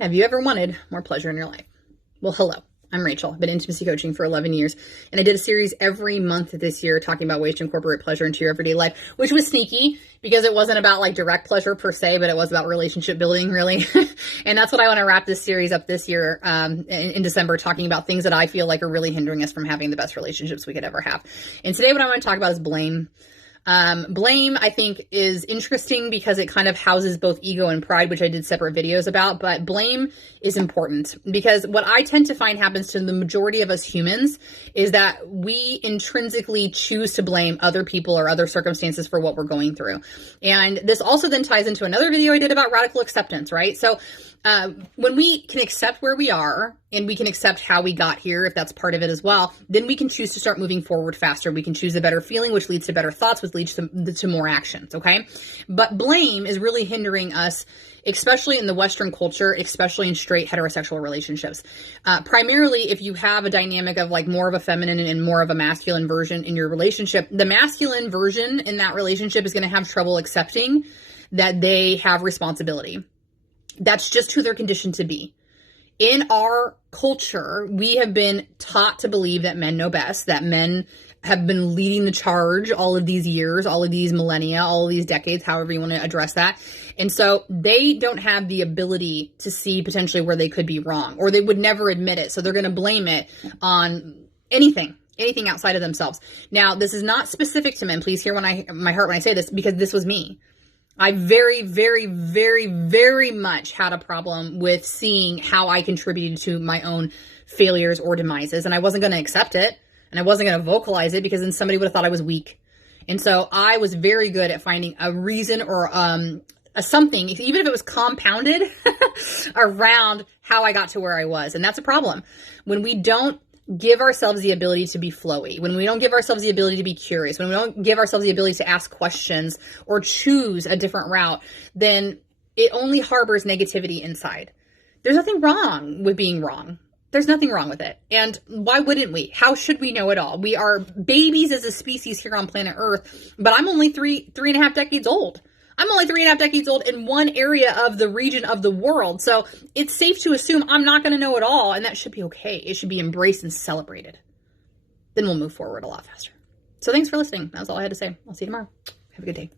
Have you ever wanted more pleasure in your life? Well, hello. I'm Rachel. I've been intimacy coaching for 11 years, and I did a series every month this year talking about ways to incorporate pleasure into your everyday life, which was sneaky because it wasn't about like direct pleasure per se, but it was about relationship building, really. And that's what I want to wrap this series up this year in December, talking about things that I feel like are really hindering us from having the best relationships we could ever have. And today what I want to talk about is blame. Blame, I think, is interesting because it kind of houses both ego and pride, which I did separate videos about, but blame is important because what I tend to find happens to the majority of us humans is that we intrinsically choose to blame other people or other circumstances for what we're going through. And this also then ties into another video I did about radical acceptance, right? So when we can accept where we are and we can accept how we got here, if that's part of it as well, then we can choose to start moving forward faster. We can choose a better feeling, which leads to better thoughts, which leads to more actions. Okay. But blame is really hindering us, especially in the Western culture, especially in straight heterosexual relationships. Primarily, if you have a dynamic of like more of a feminine and more of a masculine version in your relationship, the masculine version in that relationship is going to have trouble accepting that they have responsibility. That's just who they're conditioned to be. In our culture, we have been taught to believe that men know best, that men have been leading the charge all of these years, all of these millennia, all of these decades, however you want to address that. And so they don't have the ability to see potentially where they could be wrong, or they would never admit it. So they're going to blame it on anything outside of themselves. Now, this is not specific to men. Please hear my heart when I say this, because this was me. I very, very, very, very much had a problem with seeing how I contributed to my own failures or demises. And I wasn't going to accept it. And I wasn't going to vocalize it because then somebody would have thought I was weak. And so I was very good at finding a reason or a something, even if it was compounded, around how I got to where I was. And that's a problem. When we don't give ourselves the ability to be flowy, when we don't give ourselves the ability to be curious, when we don't give ourselves the ability to ask questions or choose a different route, then it only harbors negativity inside. There's nothing wrong with being wrong. There's nothing wrong with it. And why wouldn't we? How should we know it all? We are babies as a species here on planet Earth, but I'm only three and a half decades old. I'm only 3.5 decades old in one area of the region of the world. So it's safe to assume I'm not going to know it all. And that should be okay. It should be embraced and celebrated. Then we'll move forward a lot faster. So thanks for listening. That's all I had to say. I'll see you tomorrow. Have a good day.